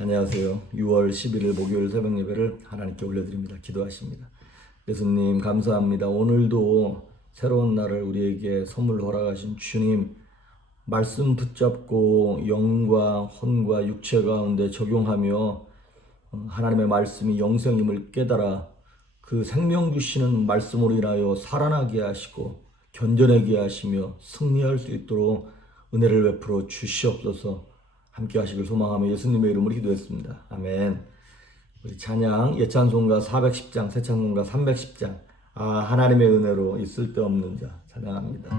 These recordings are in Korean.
안녕하세요. 6월 11일 목요일 새벽 예배를 하나님께 올려드립니다. 기도하십니다. 예수님 감사합니다. 오늘도 새로운 날을 우리에게 선물로 허락하신 주님, 말씀 붙잡고 영과 혼과 육체 가운데 적용하며 하나님의 말씀이 영생임을 깨달아 그 생명 주시는 말씀으로 인하여 살아나게 하시고 견뎌내게 하시며 승리할 수 있도록 은혜를 베풀어 주시옵소서. 함께 하시길 소망하며 예수님의 이름으로 기도했습니다. 아멘. 우리 찬양 예찬송가 410장, 새찬송가 310장, 하나님의 은혜로 있을 데 없는 자 찬양합니다.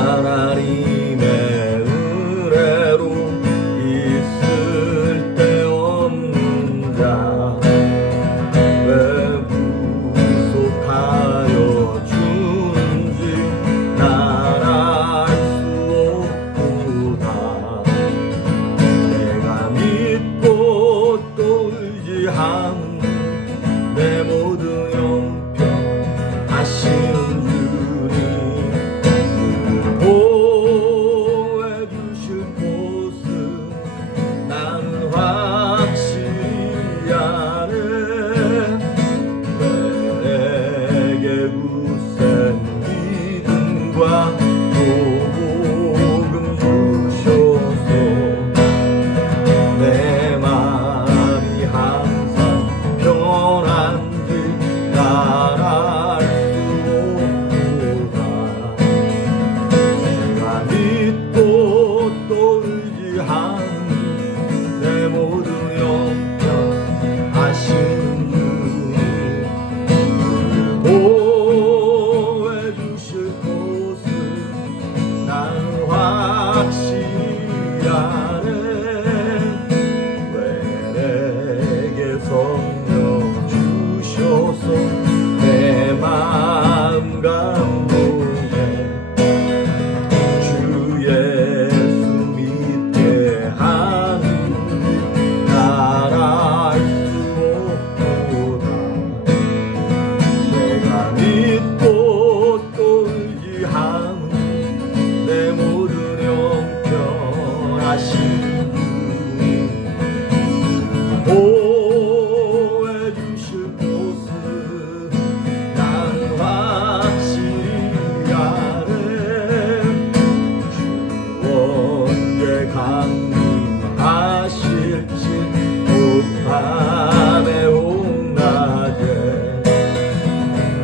하나님의 은혜로 있을 데 없는 자 왜 구속하여 주는지 난 알 수 없구나. 내가 믿고 또 의지하는 내 모든 형편 아시는 보호해 주실 곳은 나는 확실히 아네. 내게 굳센 믿음과 복음 주셔서 내 마음이 항상 평안한지 난 알 수 없구나. 내가 믿고 또 의지하는 내 모든 형편 아시는 주님 보호해 주실 곳은 나는 확실히 아네. 왜 내게 성령 주셔서 내 마음 감동해 주 예수 믿게 하는지 난 알 수 없구나. 내가 믿고 또 의지하는 내 모든 형편 아시는 주님 보호해 주실 곳은 나는 확실히 아네. 주 언제 강림하실지 곧 밤에 온낮에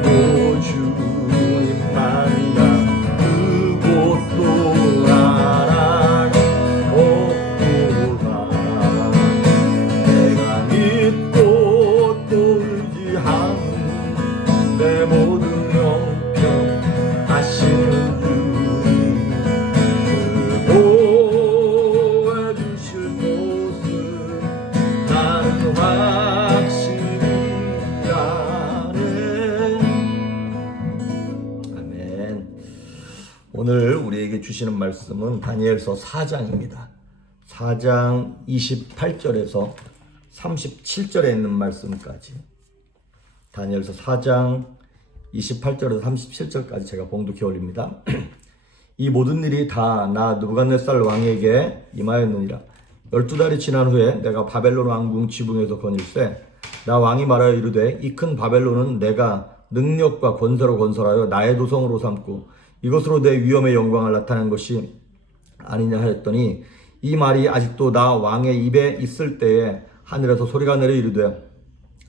또 주님 만나 그곳도 알아 없구나. 내가 믿고 또 의지하는 내 모든 형편 아시는 주님 보호해 주실 곳은 나는 확실히 아네. 아멘. 오늘 우리에게 주시는 말씀은 다니엘서 4장입니다. 4장 28절에서 37절에 있는 말씀까지, 다니엘서 4장 28절에서 37절까지 제가 봉독해 올립니다. 이 모든 일이 다 나 느부갓네살 왕에게 임하였느니라. 12달이 지난 후에 내가 바벨론 왕궁 지붕에서 거닐세 나 왕이 말하여 이르되 이 큰 바벨론은 내가 능력과 권세로 건설하여 나의 도성으로 삼고 이것으로 내 위엄의 영광을 나타낸 것이 아니냐 하였더니, 이 말이 아직도 나 왕의 입에 있을 때에 하늘에서 소리가 내려 이르되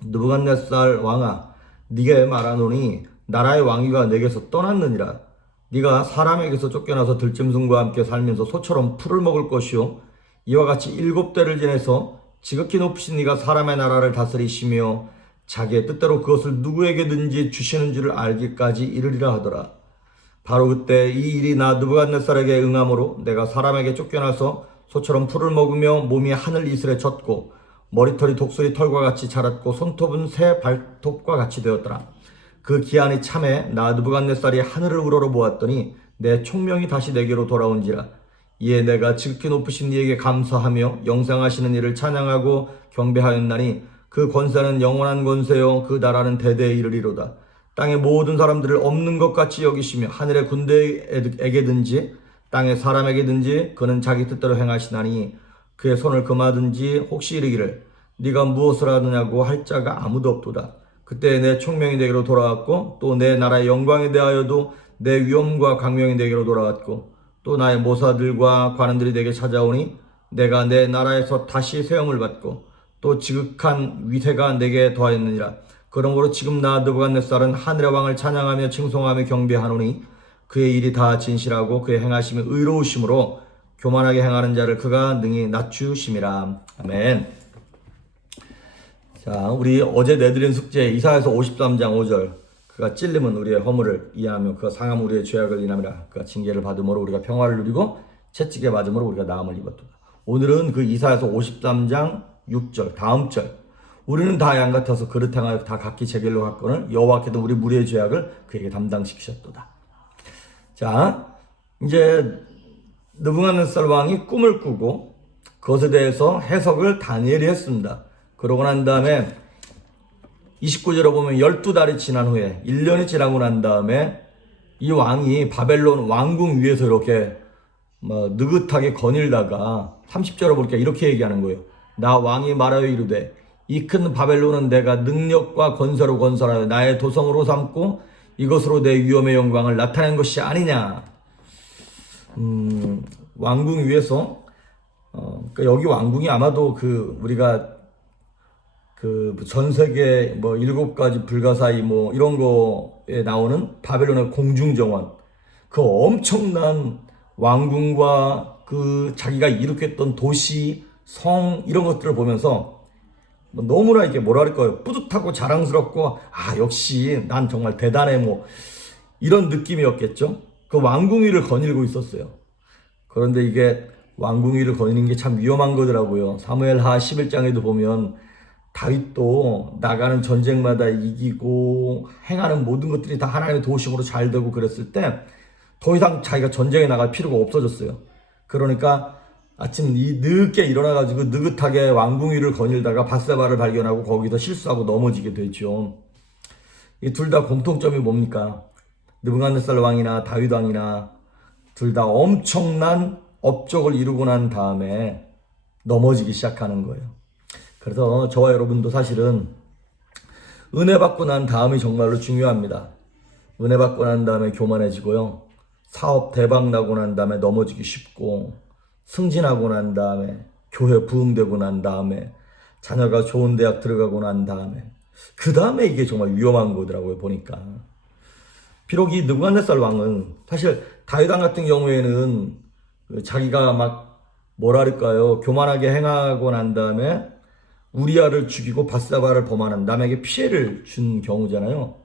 느부갓네살 왕아, 네게 말하노니 나라의 왕위가 내게서 떠났느니라. 네가 사람에게서 쫓겨나서 들짐승과 함께 살면서 소처럼 풀을 먹을 것이요, 이와 같이 7대를 지내서 지극히 높으신 네가 사람의 나라를 다스리시며 자기의 뜻대로 그것을 누구에게든지 주시는 줄을 알기까지 이르리라 하더라. 바로 그때 이 일이 나 느부갓네살에게 응함으로 내가 사람에게 쫓겨나서 소처럼 풀을 먹으며 몸이 하늘 이슬에 젖고 머리털이 독수리 털과 같이 자랐고 손톱은 새 발톱과 같이 되었더라. 그 기한이 참에 나 느부갓네살이 하늘을 우러러 보았더니 내 총명이 다시 내게로 돌아온지라. 이에 내가 지극히 높으신 이에게 감사하며 영생하시는 이를 찬양하고 경배하였나니 그 권세는 영원한 권세요 그 나라는 대대에 이르리로다. 땅의 모든 사람들을 없는 것 같이 여기시며 하늘의 군대에게든지 땅의 사람에게든지 그는 자기 뜻대로 행하시나니 그의 손을 금하든지 혹시 이르기를 네가 무엇을 하느냐고 할 자가 아무도 없도다. 그때 내 총명이 내게로 돌아왔고 또 내 나라의 영광에 대하여도 내 위엄과 강명이 내게로 돌아왔고 또 나의 모사들과 관원들이 내게 찾아오니 내가 내 나라에서 다시 세움을 받고 또 지극한 위세가 내게 더하였느니라. 그러므로 지금 나 느부갓네살은 하늘의 왕을 찬양하며 칭송하며 경배하노니 그의 일이 다 진실하고 그의 행하심이 의로우심으로 교만하게 행하는 자를 그가 능히 낮추심이라. 아멘. 자, 우리 어제 내드린 숙제 이사야서 53장 5절 그가 찔림은 우리의 허물을 이해하며 그가 상함은 우리의 죄악을 인함이라. 그가 징계를 받음으로 우리가 평화를 누리고 채찍에 맞음으로 우리가 나음을 입었도다. 오늘은 그 이사야서 53장 6절 다음 절 우리는 다 양 같아서 그릇 행하여 다 각기 제 길로 갔거늘 여호와께도 우리 무리의 죄악을 그에게 담당시키셨도다. 자, 이제 느부갓네살 왕이 꿈을 꾸고 그것에 대해서 해석을 다니엘이 했습니다. 그러고 난 다음에 29절에 보면 12달이 지난 후에 1년이 지나고 난 다음에 이 왕이 바벨론 왕궁 위에서 이렇게 느긋하게 거닐다가 30절에 보니까 이렇게 얘기하는 거예요. 나 왕이 말하여 이르되 이 큰 바벨론은 내가 능력과 권세로 건설하여 나의 도성으로 삼고 이것으로 내 위엄의 영광을 나타낸 것이 아니냐. 왕궁 위에서 그러니까 여기 왕궁이 아마도 우리가 전 세계 7가지 불가사의 이런 거에 나오는 바벨론의 공중정원 그 엄청난 왕궁과 자기가 일으켰던 도시, 성 이런 것들을 보면서 너무나 이렇게 뭐랄까요 뿌듯하고 자랑스럽고 역시 난 정말 대단해 이런 느낌이었겠죠. 그 왕궁 위를 거닐고 있었어요. 그런데 이게 왕궁 위를 거니는 게 참 위험한 거더라고요. 사무엘하 11장에도 보면 다윗도 나가는 전쟁마다 이기고 행하는 모든 것들이 다 하나님의 도우심으로 잘 되고 그랬을 때 더 이상 자기가 전쟁에 나갈 필요가 없어졌어요. 그러니까 아침 늦게 일어나가지고 느긋하게 왕궁 위를 거닐다가 밧세바를 발견하고 거기서 실수하고 넘어지게 되죠. 이 둘 다 공통점이 뭡니까? 느부갓네살 왕이나 다윗 왕이나 둘 다 엄청난 업적을 이루고 난 다음에 넘어지기 시작하는 거예요. 그래서 저와 여러분도 사실은 은혜 받고 난 다음이 정말로 중요합니다. 은혜 받고 난 다음에 교만해지고요. 사업 대박 나고 난 다음에 넘어지기 쉽고 승진하고 난 다음에 교회 부흥되고 난 다음에 자녀가 좋은 대학 들어가고 난 다음에 그 다음에 이게 정말 위험한 거더라고요. 보니까 비록 이 느부갓네살 왕은 사실 다윗 왕 같은 경우에는 자기가 막 뭐랄까요 교만하게 행하고 난 다음에 우리아를 죽이고 밧세바를 범하는 남에게 피해를 준 경우잖아요.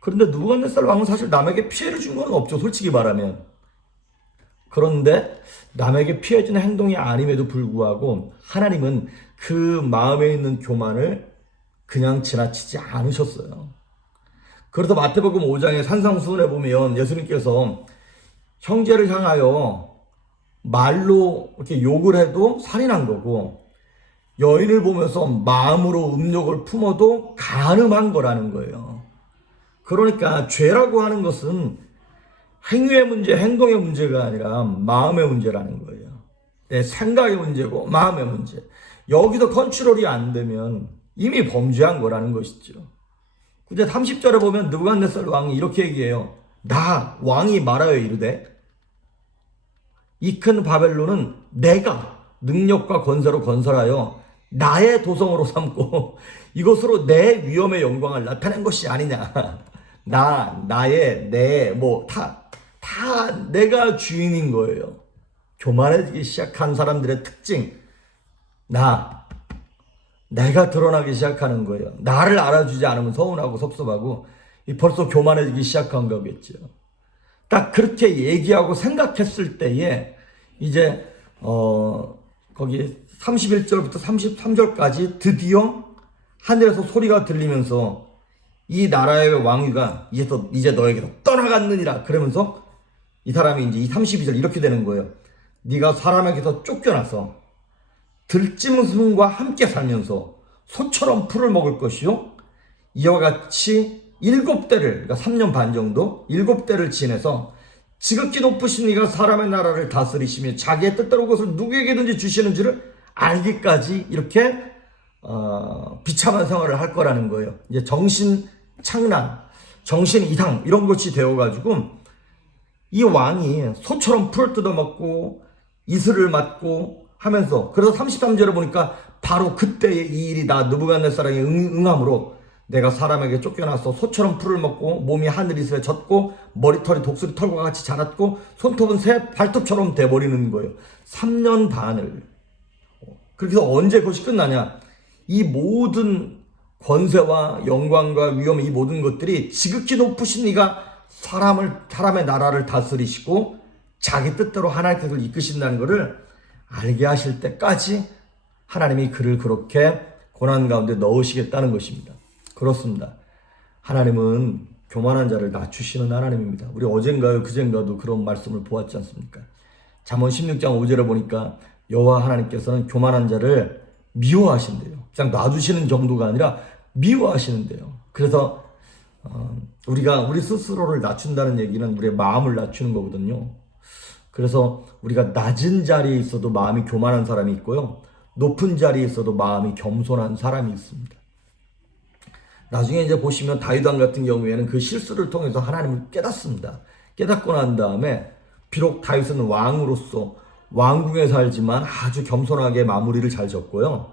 그런데 느부갓네살 왕은 사실 남에게 피해를 준 건 없죠. 솔직히 말하면. 그런데 남에게 피해 주는 행동이 아님에도 불구하고 하나님은 그 마음에 있는 교만을 그냥 지나치지 않으셨어요. 그래서 마태복음 5장의 산상수훈에 보면 예수님께서 형제를 향하여 말로 이렇게 욕을 해도 살인한 거고 여인을 보면서 마음으로 음욕을 품어도 간음한 거라는 거예요. 그러니까 죄라고 하는 것은 행위의 문제, 행동의 문제가 아니라 마음의 문제라는 거예요. 내 생각의 문제고 마음의 문제. 여기서 컨트롤이 안 되면 이미 범죄한 거라는 것이죠. 근데 30절에 보면 느부갓네살 왕이 이렇게 얘기해요. 나 왕이 말하여 이르되 이 큰 바벨론은 내가 능력과 권세로 건설하여 나의 도성으로 삼고 이것으로 내 위엄의 영광을 나타낸 것이 아니냐. 나의 다 내가 주인인 거예요. 교만해지기 시작한 사람들의 특징. 내가 드러나기 시작하는 거예요. 나를 알아주지 않으면 서운하고 섭섭하고 벌써 교만해지기 시작한 거겠죠. 딱 그렇게 얘기하고 생각했을 때에 이제 거기 31절부터 33절까지 드디어 하늘에서 소리가 들리면서 이 나라의 왕위가 이제 너에게서 떠나갔느니라 그러면서 이 사람이 이제 이 32절 이렇게 되는 거예요. 네가 사람에게서 쫓겨나서 들짐승과 함께 살면서 소처럼 풀을 먹을 것이요 이와 같이 7대를 그러니까 3년 반 정도 7대를 지내서 지극히 높으신 이가 사람의 나라를 다스리시며 자기의 뜻대로 그것을 누구에게든지 주시는지를 알기까지 이렇게 비참한 생활을 할 거라는 거예요. 이제 정신 착란, 정신 이상 이런 것이 되어가지고 이 왕이 소처럼 풀을 뜯어먹고 이슬을 맞고 하면서, 그래서 33절에 보니까 바로 그때의 이 일이 나 느부갓네살에게 응함으로 내가 사람에게 쫓겨나서 소처럼 풀을 먹고 몸이 하늘 이슬에 젖고 머리털이 독수리 털과 같이 자랐고 손톱은 새 발톱처럼 돼버리는 거예요. 3년 반을. 그렇게 해서 언제 그것이 끝나냐? 이 모든 권세와 영광과 위엄, 이 모든 것들이 지극히 높으신 이가 사람의 나라를 다스리시고 자기 뜻대로 하나님의 뜻을 이끄신다는 것을 알게 하실 때까지 하나님이 그를 그렇게 고난 가운데 넣으시겠다는 것입니다. 그렇습니다. 하나님은 교만한 자를 낮추시는 하나님입니다. 우리 어젠가요 그젠가도 그런 말씀을 보았지 않습니까? 잠언 16장 5절에 보니까 여호와 하나님께서는 교만한 자를 미워하신대요. 그냥 놔두시는 정도가 아니라 미워하시는데요. 그래서 우리 스스로를 낮춘다는 얘기는 우리의 마음을 낮추는 거거든요. 그래서 우리가 낮은 자리에 있어도 마음이 교만한 사람이 있고요, 높은 자리에 있어도 마음이 겸손한 사람이 있습니다. 나중에 이제 보시면 다윗 왕 같은 경우에는 그 실수를 통해서 하나님을 깨닫습니다. 깨닫고 난 다음에 비록 다윗은 왕으로서 왕궁에 살지만 아주 겸손하게 마무리를 잘 졌고요.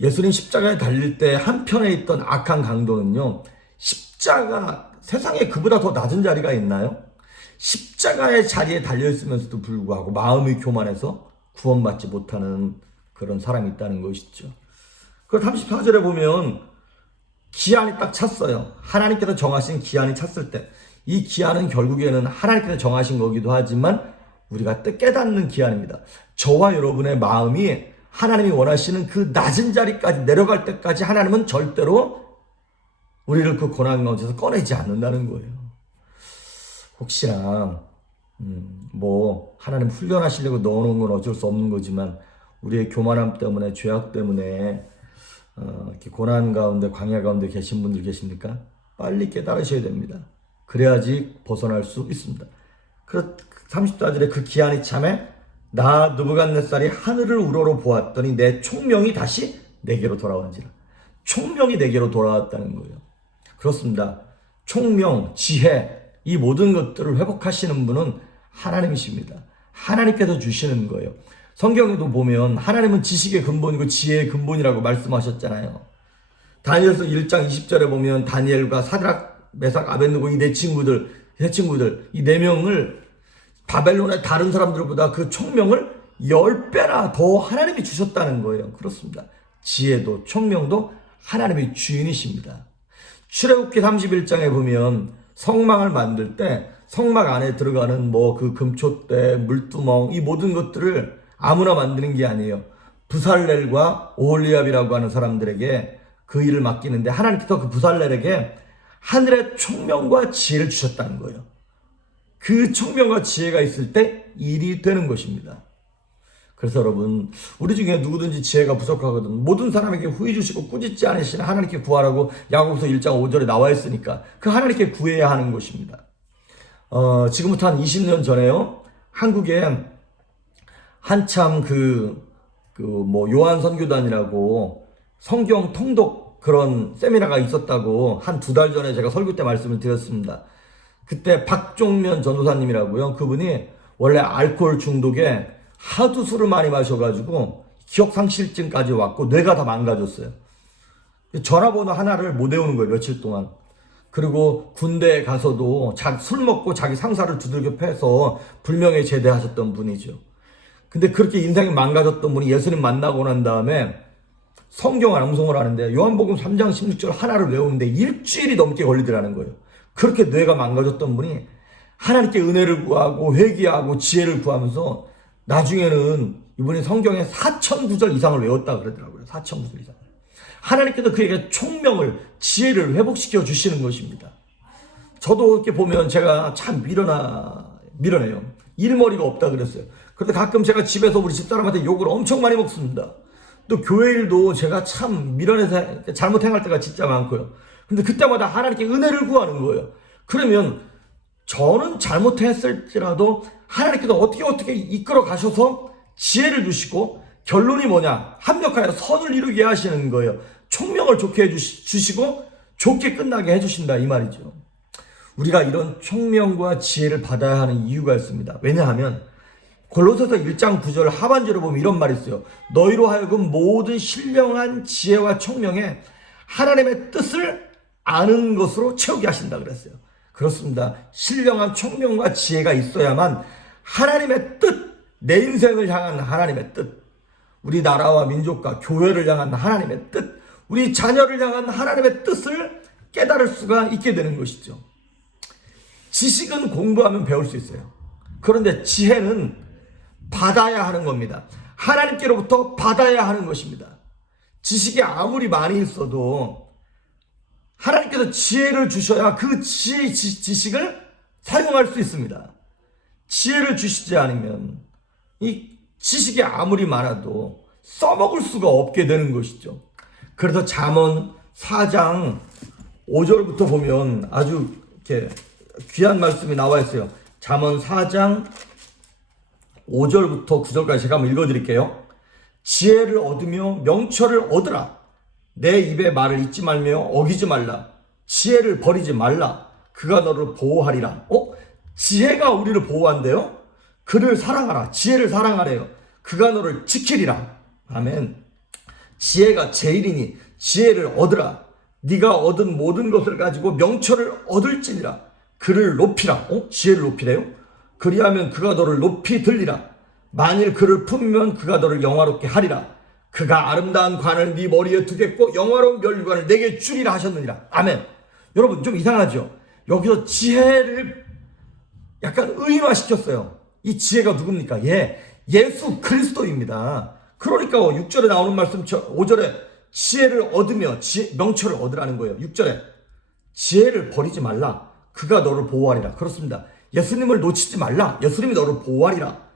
예수님 십자가에 달릴 때 한편에 있던 악한 강도는요, 십자가, 세상에 그보다 더 낮은 자리가 있나요? 십자가의 자리에 달려있으면서도 불구하고 마음이 교만해서 구원받지 못하는 그런 사람이 있다는 것이죠. 그 34절에 보면 기한이 딱 찼어요. 하나님께서 정하신 기한이 찼을 때, 이 기한은 결국에는 하나님께서 정하신 거기도 하지만 우리가 깨닫는 기한입니다. 저와 여러분의 마음이 하나님이 원하시는 그 낮은 자리까지 내려갈 때까지 하나님은 절대로 우리를 그 고난 가운데서 꺼내지 않는다는 거예요. 혹시나 하나님 훈련하시려고 넣어놓은 건 어쩔 수 없는 거지만 우리의 교만함 때문에, 죄악 때문에 이렇게 고난 가운데, 광야 가운데 계신 분들 계십니까? 빨리 깨달으셔야 됩니다. 그래야지 벗어날 수 있습니다. 그 34절에 그 기한이 참에 나 느부갓네살이 하늘을 우러러 보았더니 내 총명이 다시 내게로 돌아온지라. 총명이 내게로 돌아왔다는 거예요. 그렇습니다. 총명, 지혜, 이 모든 것들을 회복하시는 분은 하나님이십니다. 하나님께서 주시는 거예요. 성경에도 보면 하나님은 지식의 근본이고 지혜의 근본이라고 말씀하셨잖아요. 다니엘서 1장 20절에 보면 다니엘과 사드락, 메삭, 아벳느고 이 네 친구들, 이 네 명을 바벨론의 다른 사람들보다 그 총명을 10배나 더 하나님이 주셨다는 거예요. 그렇습니다. 지혜도 총명도 하나님의 주인이십니다. 출애굽기 31장에 보면 성막을 만들 때 성막 안에 들어가는 그 금촛대, 물두멍, 이 모든 것들을 아무나 만드는 게 아니에요. 부살렐과 오홀리압이라고 하는 사람들에게 그 일을 맡기는데 하나님께서 그 부살렐에게 하늘의 총명과 지혜를 주셨다는 거예요. 그 총명과 지혜가 있을 때 일이 되는 것입니다. 그래서 여러분, 우리 중에 누구든지 지혜가 부족하거든 모든 사람에게 후히 주시고 꾸짖지 않으시는 하나님께 구하라고 야고보서 1장 5절에 나와 있으니까 그 하나님께 구해야 하는 것입니다. 지금부터 한 20년 전에요, 한국에 한참 요한 선교단이라고 성경 통독 그런 세미나가 있었다고 한 2달 전에 제가 설교 때 말씀을 드렸습니다. 그때 박종면 전도사님이라고요. 그분이 원래 알코올 중독에 하도 술을 많이 마셔가지고 기억상실증까지 왔고 뇌가 다 망가졌어요. 전화번호 하나를 못 외우는 거예요, 며칠 동안. 그리고 군대에 가서도 술 먹고 자기 상사를 두들겨 패서 불명예 제대하셨던 분이죠. 근데 그렇게 인생이 망가졌던 분이 예수님 만나고 난 다음에 성경을 암송을 하는데 요한복음 3장 16절 하나를 외우는데 일주일이 넘게 걸리더라는 거예요. 그렇게 뇌가 망가졌던 분이 하나님께 은혜를 구하고 회개하고 지혜를 구하면서 나중에는 이분이 성경에 4,000구절 이상을 외웠다 그러더라고요. 4,000구절 이상. 하나님께서 그에게 총명을, 지혜를 회복시켜 주시는 것입니다. 저도 이렇게 보면 제가 참 미련해요. 일머리가 없다 그랬어요. 그런데 가끔 제가 집에서 우리 집사람한테 욕을 엄청 많이 먹습니다. 또 교회 일도 제가 참 미련해서 잘못 행할 때가 진짜 많고요. 근데 그때마다 하나님께 은혜를 구하는 거예요. 그러면 저는 잘못했을지라도 하나님께서 어떻게 이끌어 가셔서 지혜를 주시고 결론이 뭐냐? 합력하여 선을 이루게 하시는 거예요. 총명을 좋게 해주시고 좋게 끝나게 해주신다 이 말이죠. 우리가 이런 총명과 지혜를 받아야 하는 이유가 있습니다. 왜냐하면 골로새서 1장 9절 하반절을 보면 이런 말이 있어요. 너희로 하여금 모든 신령한 지혜와 총명에 하나님의 뜻을 아는 것으로 채우게 하신다 그랬어요. 그렇습니다. 신령한 총명과 지혜가 있어야만 하나님의 뜻, 내 인생을 향한 하나님의 뜻, 우리 나라와 민족과 교회를 향한 하나님의 뜻, 우리 자녀를 향한 하나님의 뜻을 깨달을 수가 있게 되는 것이죠. 지식은 공부하면 배울 수 있어요. 그런데 지혜는 받아야 하는 겁니다. 하나님께로부터 받아야 하는 것입니다. 지식이 아무리 많이 있어도 하나님께서 지혜를 주셔야 그 지식을 사용할 수 있습니다. 지혜를 주시지 않으면 이 지식이 아무리 많아도 써먹을 수가 없게 되는 것이죠. 그래서 잠언 4장 5절부터 보면 아주 이렇게 귀한 말씀이 나와 있어요. 잠언 4장 5절부터 9절까지 제가 한번 읽어드릴게요. 지혜를 얻으며 명철을 얻으라. 내 입의 말을 잊지 말며 어기지 말라. 지혜를 버리지 말라. 그가 너를 보호하리라. 지혜가 우리를 보호한대요. 그를 사랑하라. 지혜를 사랑하래요. 그가 너를 지키리라. 아멘. 지혜가 제일이니 지혜를 얻으라. 네가 얻은 모든 것을 가지고 명철을 얻을지니라. 그를 높이라. 지혜를 높이래요. 그리하면 그가 너를 높이 들리라. 만일 그를 품으면 그가 너를 영화롭게 하리라. 그가 아름다운 관을 네 머리에 두겠고 영화로운 면류관을 내게 주리라 하셨느니라. 아멘. 여러분 좀 이상하죠? 여기서 지혜를 약간 의인화시켰어요. 이 지혜가 누굽니까? 예수 그리스도입니다. 그러니까 6절에 나오는 말씀 5절에 지혜를 얻으며 명철을 얻으라는 거예요. 6절에 지혜를 버리지 말라. 그가 너를 보호하리라. 그렇습니다. 예수님을 놓치지 말라. 예수님이 너를 보호하리라.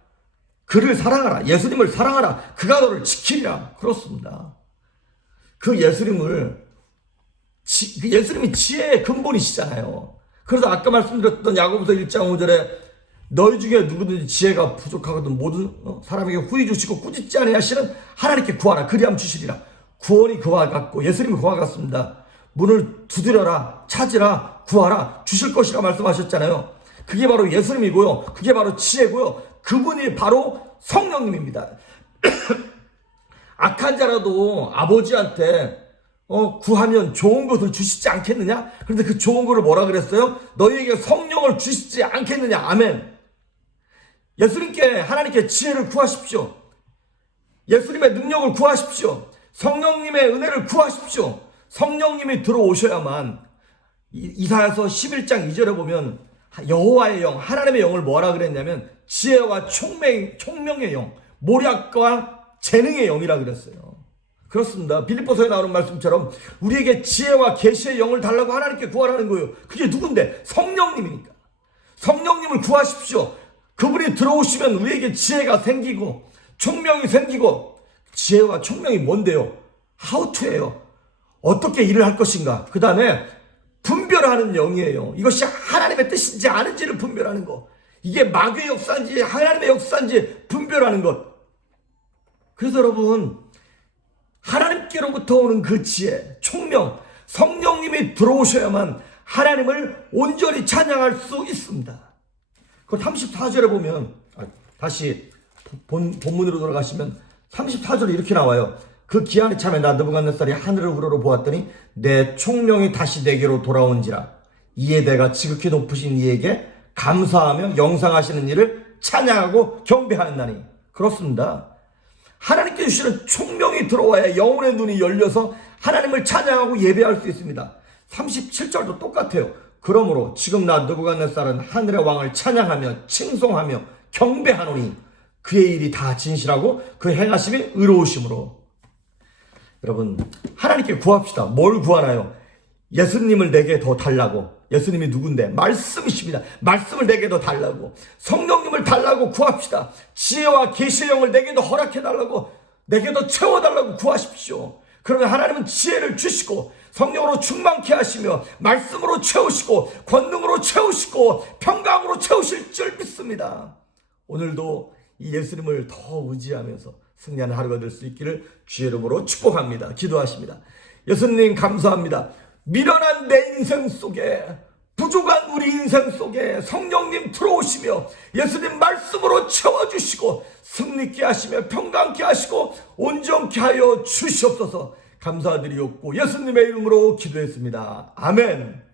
그를 사랑하라. 예수님을 사랑하라. 그가 너를 지키리라. 그렇습니다. 그 예수님이 지혜의 근본이시잖아요. 그래서 아까 말씀드렸던 야고보서 1장 5절에 너희 중에 누구든지 지혜가 부족하거든 모든 사람에게 후히 주시고 꾸짖지 아니하시는 하나님께 구하라. 그리하면 주시리라. 구원이 그와 같고 예수님이 그와 같습니다. 문을 두드려라. 찾으라. 구하라. 주실 것이라 말씀하셨잖아요. 그게 바로 예수님이고요. 그게 바로 지혜고요. 그분이 바로 성령님입니다. 악한 자라도 아버지한테 구하면 좋은 것을 주시지 않겠느냐? 그런데 그 좋은 것을 뭐라 그랬어요? 너희에게 성령을 주시지 않겠느냐? 아멘. 예수님께 하나님께 지혜를 구하십시오. 예수님의 능력을 구하십시오. 성령님의 은혜를 구하십시오. 성령님이 들어오셔야만 이사야서 11장 2절에 보면 여호와의 영, 하나님의 영을 뭐라 그랬냐면 지혜와 총명의 영, 모략과 재능의 영이라 그랬어요. 그렇습니다. 빌립보서에 나오는 말씀처럼 우리에게 지혜와 계시의 영을 달라고 하나님께 구하라는 거예요. 그게 누군데? 성령님이니까. 성령님을 구하십시오. 그분이 들어오시면 우리에게 지혜가 생기고 총명이 생기고, 지혜와 총명이 뭔데요? How to예요. 어떻게 일을 할 것인가. 그 다음에 분별하는 영이에요. 이것이 하나님의 뜻인지 아닌지를 분별하는 거. 이게 마귀의 역사인지 하나님의 역사인지 분별하는 것. 그래서 여러분, 하나님께로부터 오는 그 지혜, 총명, 성령님이 들어오셔야만 하나님을 온전히 찬양할 수 있습니다. 그 34절에 보면, 다시 본문으로 돌아가시면 34절에 이렇게 나와요. 그 기한이 참에 나 느부갓네살이 하늘을 우러러 보았더니 내 총명이 다시 내게로 돌아온지라. 이에 내가 지극히 높으신 이에게 감사하며 영상하시는 이를 찬양하고 경배하였나니. 그렇습니다. 하나님께 주시는 총명이 들어와야 영혼의 눈이 열려서 하나님을 찬양하고 예배할 수 있습니다. 37절도 똑같아요. 그러므로 지금 나 느부갓네살은 하늘의 왕을 찬양하며 칭송하며 경배하노니 그의 일이 다 진실하고 그 행하심이 의로우심으로. 여러분, 하나님께 구합시다. 뭘 구하나요? 예수님을 내게 더 달라고. 예수님이 누군데? 말씀이십니다. 말씀을 내게 더 달라고. 성령님을 달라고 구합시다. 지혜와 계시의 영을 내게 더 허락해 달라고, 내게 더 채워 달라고 구하십시오. 그러면 하나님은 지혜를 주시고 성령으로 충만케 하시며 말씀으로 채우시고 권능으로 채우시고 평강으로 채우실 줄 믿습니다. 오늘도 이 예수님을 더 의지하면서 승리하는 하루가 될 수 있기를 주의 이름으로 축복합니다. 기도하십니다. 예수님 감사합니다. 미련한 내 인생 속에, 부족한 우리 인생 속에 성령님 들어오시며 예수님 말씀으로 채워주시고 승리케 하시며 평강케 하시고 온전케 하여 주시옵소서. 감사드리옵고 예수님의 이름으로 기도했습니다. 아멘.